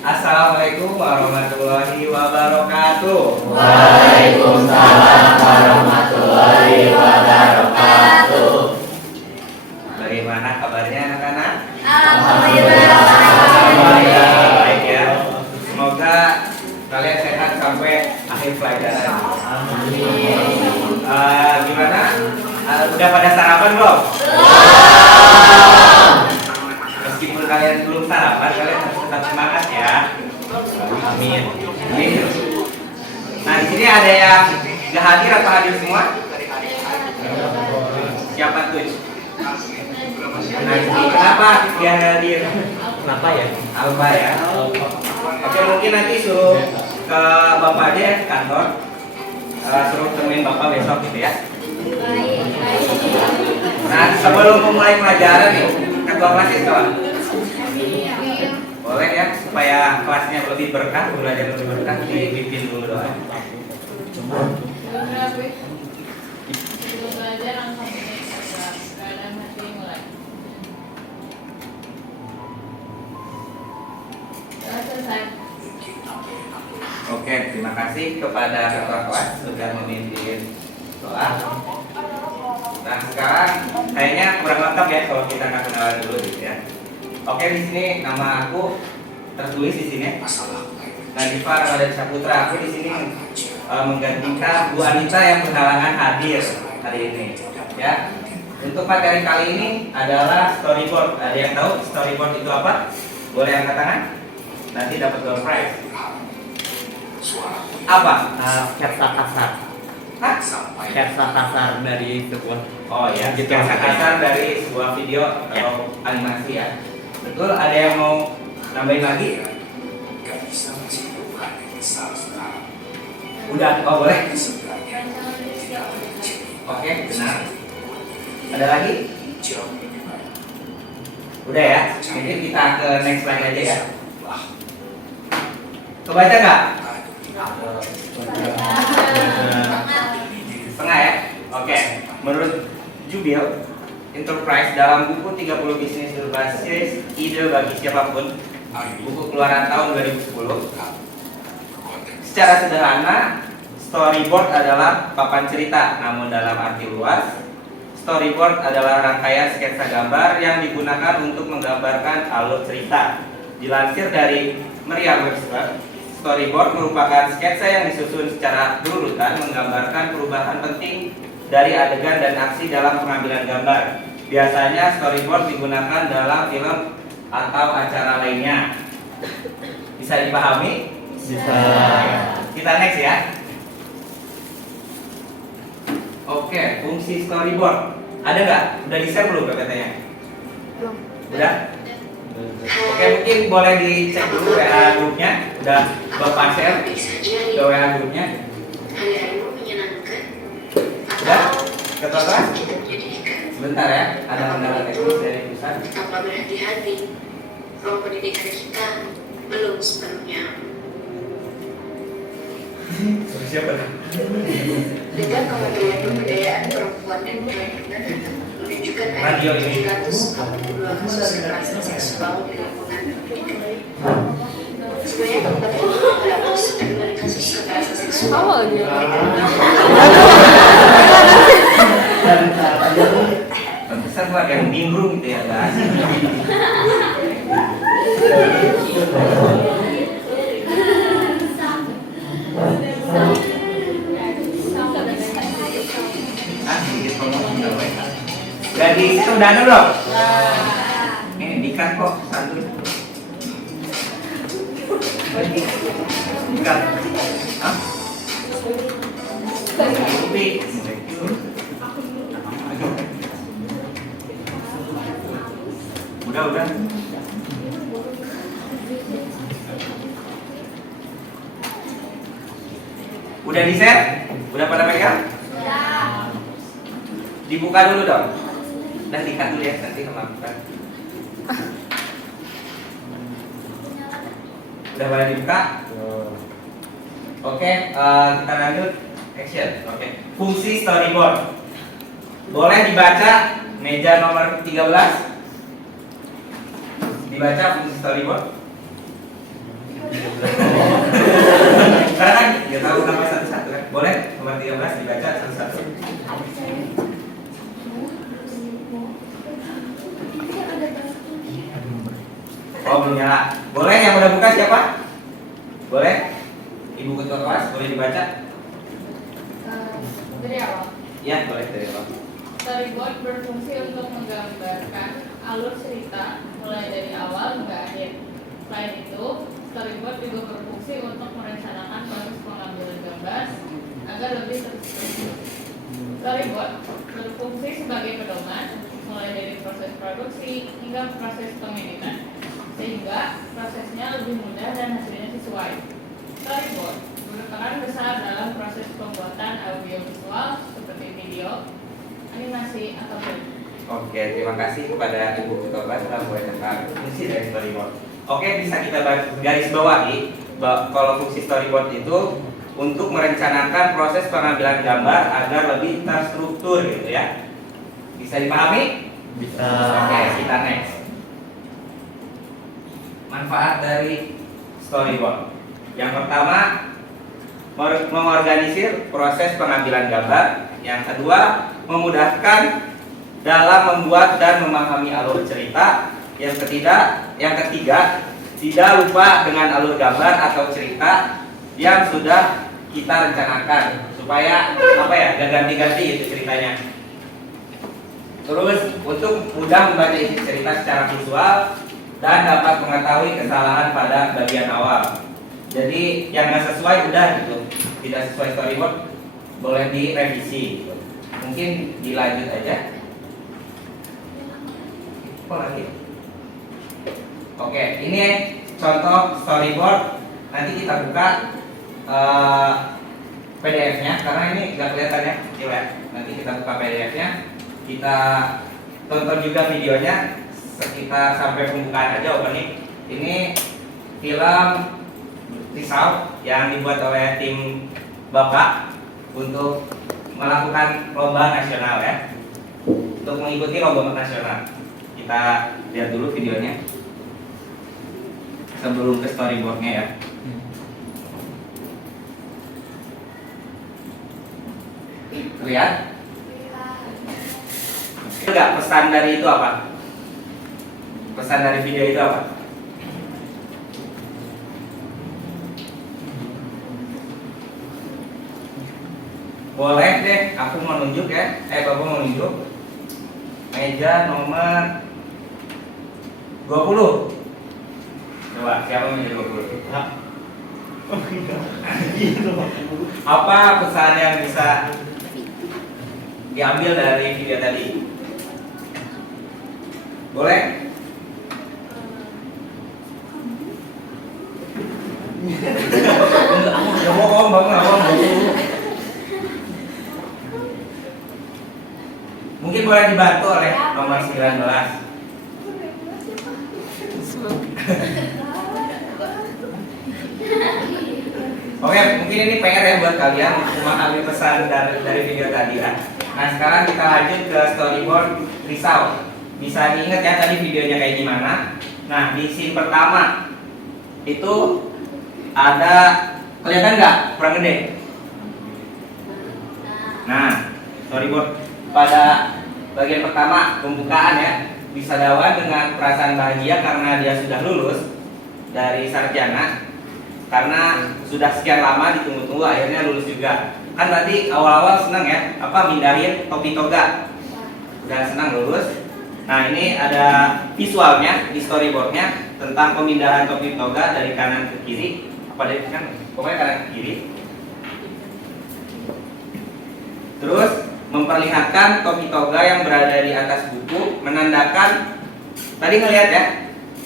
Assalamualaikum warahmatullahi wabarakatuh. Waalaikumsalam warahmatullahi wabarakatuh. Bagaimana kabarnya anak-anak? Alhamdulillah. Baik ya. Semoga kalian sehat sampai akhir pelajaran. Gimana? Udah pada sarapan belum? Meskipun kalian belum sarapan, kalian harus tetap semangat ya. Amin. Nah, di sini ada yang nggak hadir atau hadir semua? Siapa tuh? Nah, ini kenapa dia hadir? Kenapa ya? Alba ya. Oke, mungkin nanti suruh ke bapak aja ya, ke kantor. Suruh temuin bapak besok gitu ya. Nah, sebelum memulai pelajaran nih, ketua kelasnya kawan. Boleh ya, supaya kelasnya lebih berkah, belajar lebih berkah, dipimpin dulu doa. Oke, terima kasih kepada ketua kelas sudah memimpin doa. Nah, sekarang kayaknya kurang lengkap ya kalau kita nggak kenalan dulu gitu ya. Oke, di sini nama aku tertulis di sini. Nadifa Ramadan Saputra. Aku di sini menggantikan Bu Anita yang berhalangan hadir hari ini. Ya. Untuk materi kali ini adalah storyboard. Ada yang tahu storyboard itu apa? Boleh angkat tangan? Nanti dapat door prize. Apa? Sketsa kasar. Hah? Sketsa kasar dari sebuah. Oh ya, sketsa kasar dari sebuah video atau animasi ya. Betul, ada yang mau nambahin lagi? Udah, oh boleh? Oke, benar. Ada lagi? Udah ya, mungkin kita ke next slide aja ya. Kebaca nggak? Setengah ya? Oke, menurut Jubil, Enterprise dalam buku 30 bisnis berbasis ide bagi siapapun, buku keluaran tahun 2010. Secara sederhana, storyboard adalah papan cerita, namun dalam arti luas, storyboard adalah rangkaian sketsa gambar yang digunakan untuk menggambarkan alur cerita. Dilansir dari Merriam-Webster, storyboard merupakan sketsa yang disusun secara berurutan menggambarkan perubahan penting dari adegan dan aksi dalam pengambilan gambar. Biasanya storyboard digunakan dalam film atau acara lainnya. Bisa dipahami? Bisa. Kita next ya. Oke, fungsi storyboard. Ada nggak? Udah di-share belum PPT-nya? Belum. Udah? Oke, mungkin boleh dicek dulu WA grupnya. Udah Bapak share ke WA grupnya. Udah? Ketua kelas? Sebentar ya, ada kendala teknis dari pusat. Tanpa berhati-hati, ruang pendidikan kita belum sepenuhnya. Siapa nih? Dengan Kementerian Pemberdayaan Perempuan dan Perlindungan menunjukkan Radio adanya ini. 742 kasus kekerasan seksual di lingkungan pendidikan. Sebenarnya kabupaten ini berlaku dengan kasus kekerasan seksual. Pantesan gua yang nimbrung gitu ya, guys. Sedikit ngomong udah baik. Gak di situ udah ada belum? Ini dikat kok satu. Dikat. Hah? Bukti. Udah. Udah di-share? Udah pada pegang? Dibuka dulu dong. Udah dikat dulu ya, nanti kemakan. Udah pada dibuka? Oke, kita lanjut action. Oke. Fungsi storyboard. Boleh dibaca meja nomor 13. Dibaca fungsi storyboard. Udah tahu nama satu-satu kan? Boleh nomor 13 dibaca satu-satu. Oh belum nyala. Boleh yang udah buka siapa? Boleh? Ibu ketua kelas boleh dibaca? Dari awal. Ya boleh dari awal. Storyboard berfungsi untuk menggambarkan alur cerita mulai dari awal hingga akhir. Selain itu, storyboard juga berfungsi untuk merencanakan proses pengambilan gambar agar lebih terstruktur. Storyboard berfungsi sebagai pedoman mulai dari proses produksi hingga proses pengeditan, sehingga prosesnya lebih mudah dan hasilnya sesuai. Storyboard berperan besar dalam proses pembuatan audiovisual seperti video, animasi, atau film. Oke, terima kasih kepada Ibu Ketua Kelas telah mulai tentang fungsi dari storyboard. Oke, bisa kita garis bawahi kalau fungsi storyboard itu untuk merencanakan proses pengambilan gambar agar lebih terstruktur gitu ya. Bisa dipahami? Bisa. Oke, kita next. Manfaat dari storyboard. Yang pertama, mengorganisir proses pengambilan gambar. Yang kedua, memudahkan dalam membuat dan memahami alur cerita. Yang ketiga, tidak lupa dengan alur gambar atau cerita yang sudah kita rencanakan supaya gak ganti-ganti itu ceritanya. Terus untuk mudah membaca isi cerita secara visual dan dapat mengetahui kesalahan pada bagian awal. Jadi yang nggak sesuai udah gitu, tidak sesuai storyboard boleh direvisi gitu. Mungkin dilanjut aja. Apa lagi? Oke, ini contoh storyboard. Nanti kita buka PDF-nya karena ini nggak kelihatan ya, kecil ya. Nanti kita buka PDF-nya, kita tonton juga videonya sekitar sampai pembukaan aja opening. Ini film Risau yang dibuat oleh tim Bapak untuk melakukan lomba nasional ya. Untuk mengikuti lomba nasional. Kita lihat dulu videonya sebelum ke storyboardnya ya. Lihat. Enggak, pesan dari itu apa? Pesan dari video itu apa? Boleh deh, aku mau nunjuk ya. Bapak mau nunjuk. Meja nomor 20. Coba, siapa meja 20? Apa pesan yang bisa diambil dari video tadi? Boleh? Enggak bohong, bangun. Mungkin boleh dibantu oleh nomor 19. Oke, mungkin ini PR ya buat kalian memahami pesan dari video tadi ya. Nah, sekarang kita lanjut ke storyboard Risau. Bisa diingat ya tadi videonya kayak gimana. Nah, di scene pertama itu ada, kelihatan nggak kurang gede? Nah, storyboard pada bagian pertama pembukaan ya, Wisadawan dengan perasaan bahagia karena dia sudah lulus dari sarjana, karena sudah sekian lama ditunggu-tunggu akhirnya lulus juga. Kan tadi awal-awal senang ya, mindahin topi toga, udah senang lulus. Nah, ini ada visualnya di storyboardnya tentang pemindahan topi toga dari kanan ke kiri, pokoknya kanan ke kiri. Terus memperlihatkan topi toga yang berada di atas buku, menandakan tadi ngelihat ya,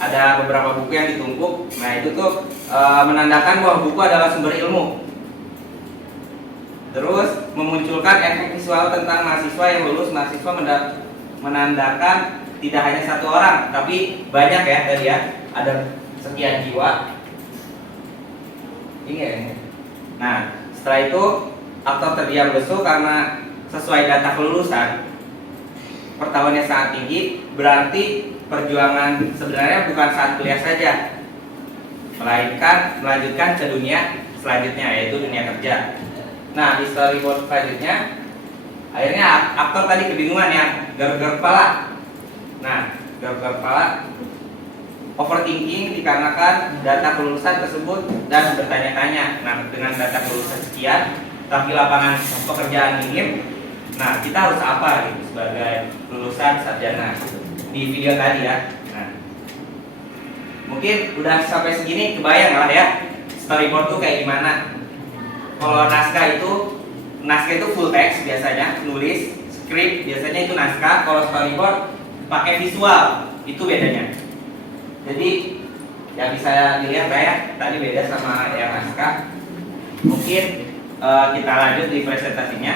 ada beberapa buku yang ditumpuk. Nah, itu tuh menandakan bahwa buku adalah sumber ilmu. Terus memunculkan efek visual tentang mahasiswa yang lulus. Mahasiswa menandakan tidak hanya satu orang, tapi banyak ya tadi ya, ada sekian jiwa. Ini ya. Nah, setelah itu aktor terdiam lesu karena sesuai data kelulusan pertahuannya sangat tinggi, berarti perjuangan sebenarnya bukan saat kuliah saja, melainkan melanjutkan ke dunia selanjutnya, yaitu dunia kerja. Nah, di storyboard selanjutnya akhirnya aktor tadi kebingungan ya, garuk-garuk kepala. Nah, garuk-garuk kepala, overthinking dikarenakan data kelulusan tersebut dan bertanya-tanya. Nah, dengan data kelulusan sekian tapi lapangan pekerjaan minim, nah kita harus apa gitu sebagai lulusan sarjana di video tadi ya. Nah, mungkin udah sampai segini kebayang lah ya storyboard tuh kayak gimana. Kalau naskah itu full text biasanya, nulis script biasanya itu naskah. Kalau storyboard pakai visual, itu bedanya. Jadi yang bisa dilihat lah ya, tadi beda sama yang naskah. Mungkin kita lanjut di presentasinya.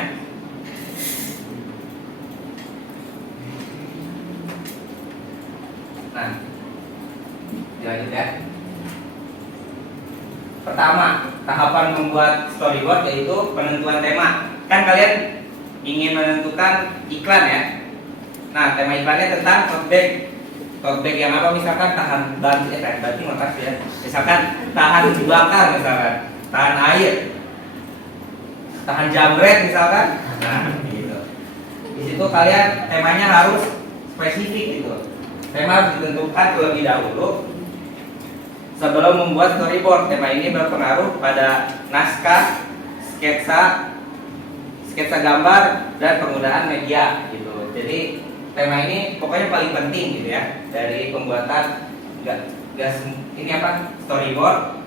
Nah, dilanjut ya. Pertama, tahapan membuat storyboard yaitu penentuan tema. Kan kalian ingin menentukan iklan ya. Nah, tema iklannya tentang tote bag. Tote bag yang apa? Misalkan tahan banting, makasih ya. Misalkan tahan dibakar, misalkan tahan air, tahan jambret misalkan. Nah, gitu. Di situ kalian temanya harus spesifik gitu. Tema harus ditentukan terlebih dahulu sebelum membuat storyboard. Tema ini berpengaruh pada naskah, sketsa gambar dan penggunaan media gitu. Jadi tema ini pokoknya paling penting gitu ya dari pembuatan ini apa storyboard,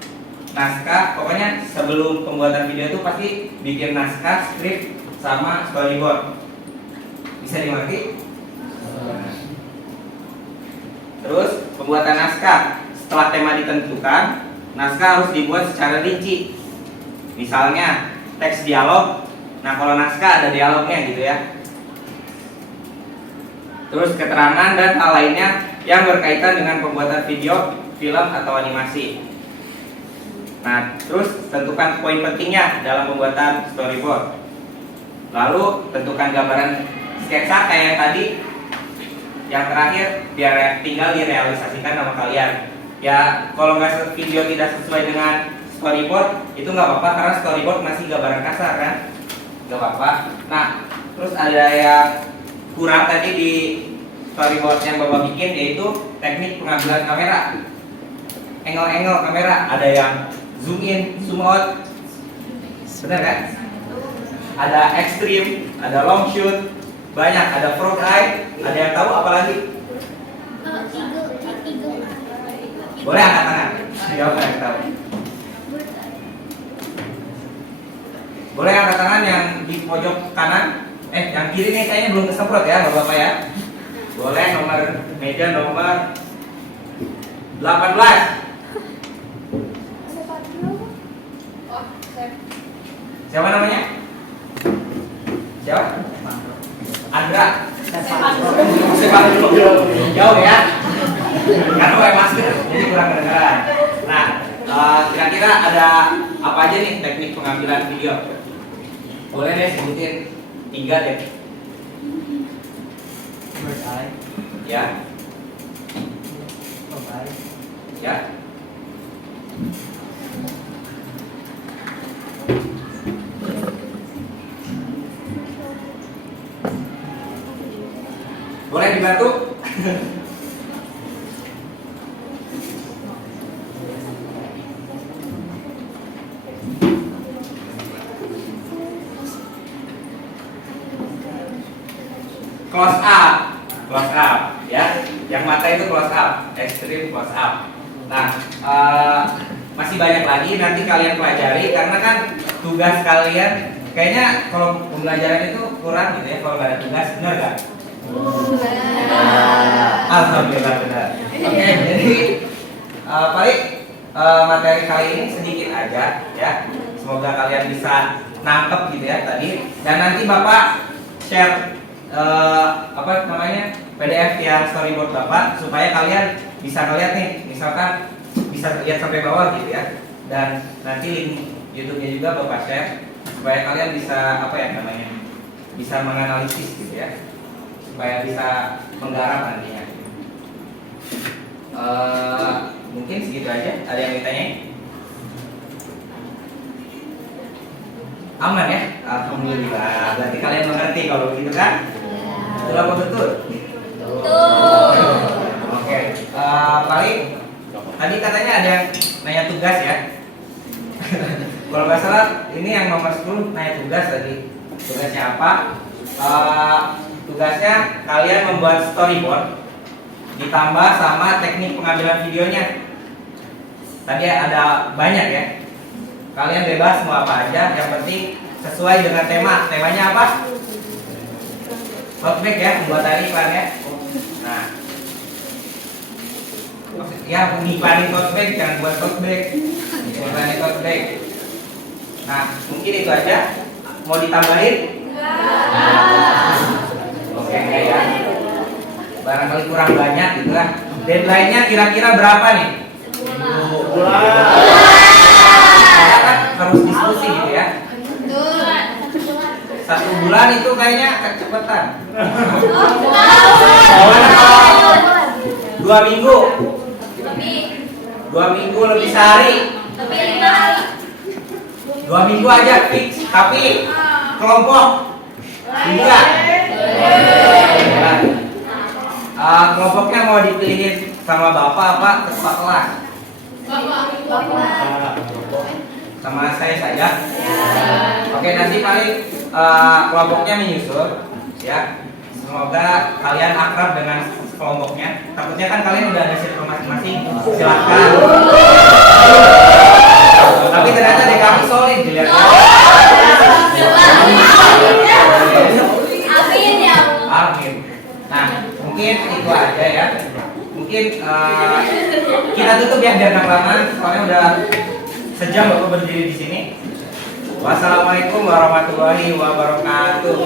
naskah. Pokoknya sebelum pembuatan video itu pasti bikin naskah, skrip sama storyboard. Bisa dimengerti? Terus pembuatan naskah. Setelah tema ditentukan, naskah harus dibuat secara rinci. Misalnya teks dialog. Nah, kalau naskah ada dialognya gitu ya. Terus keterangan dan hal lainnya yang berkaitan dengan pembuatan video, film atau animasi. Nah, terus tentukan poin pentingnya dalam pembuatan storyboard. Lalu tentukan gambaran sketsa kayak yang tadi. Yang terakhir biar tinggal direalisasikan sama kalian. Ya, kalau nggak video tidak sesuai dengan storyboard itu nggak apa-apa karena storyboard masih gambaran kasar kan, nggak apa-apa. Nah, terus ada yang kurang tadi di storyboard yang Bapak bikin, yaitu teknik pengambilan kamera, angle kamera. Ada yang zoom in, zoom out, benar kan? Ada ekstrim, ada long shoot, banyak. Ada frog eye. Ada yang tahu apa lagi? Boleh angkat tangan. Siapa yang tahu? Boleh angkat tangan yang di pojok kanan. Yang kiri nih kayaknya belum kesemprot ya, Bapak ya. Boleh, nomor meja nomor 18. Siapa namanya? Siapa? Andra. Sepak dulu. Jauh ya. Karena pakai masker, jadi kurang kedengaran. Nah, kira-kira ada apa aja nih teknik pengambilan video? Boleh deh sebutin 3 deh. Bird eye, Ya. frog eye, Ya. Boleh dibantu? Close up ya. Yang mata itu close up, extreme close up. Nah, masih banyak lagi nanti kalian pelajari karena kan tugas kalian kayaknya kalau pembelajaran itu kurang gitu ya kalau nggak ada tugas, benar nggak? Alhamdulillah benar. Oke, jadi paling materi kali ini sedikit aja ya. Semoga kalian bisa nangkep gitu ya tadi. Dan nanti Bapak share PDF yang storyboard Bapak supaya kalian bisa ngeliat nih, misalkan bisa lihat sampai bawah gitu ya. Dan nanti link YouTube-nya juga Bapak share supaya kalian bisa bisa menganalisis gitu ya, supaya bisa menggarap nantinya. Mungkin segitu aja. Ada yang ditanyain? Aman ya? Alhamdulillah. Berarti kalian mengerti kalau begitu kan? Betul apa betul? Oke. Paling tadi katanya ada yang nanya tugas ya. Kalau nggak salah ini yang nomor 10 nanya tugas tadi. Tugasnya apa? Tugasnya kalian membuat storyboard ditambah sama teknik pengambilan videonya. Tadi ada banyak ya. Kalian bebas mau apa aja, yang penting sesuai dengan tema. Temanya apa? Tote bag ya, buat tadi Pak ya. Nah, ya mengipanin tote bag, jangan buat tote bag. Mengipanin tote bag. Nah, mungkin itu aja. Mau ditambahin? Oke, enggak ya. Barangkali kurang banyak gitu kan. Deadline-nya kira-kira berapa nih? 10 bulan. Kita kan harus diskusi gitu ya. 1 bulan itu kayaknya kecepatan. 2 minggu. 2 minggu lebih sehari. 2 minggu aja fix, tapi kelompok 3. Kelompoknya mau dipilihin sama bapak apa ketua kelas? Sama saya saja. Oke, nanti paling kelompoknya menyusul ya. Semoga kalian akrab dengan kelompoknya. Takutnya kan kalian udah ada circle masing-masing. Silakan. Tapi ternyata di kamu solid dilihat. Amin. Nah, mungkin itu aja ya. Mungkin kita tutup ya biar nggak kelamaan. Soalnya udah sejam Bapak berdiri di sini. Wassalamualaikum warahmatullahi wabarakatuh.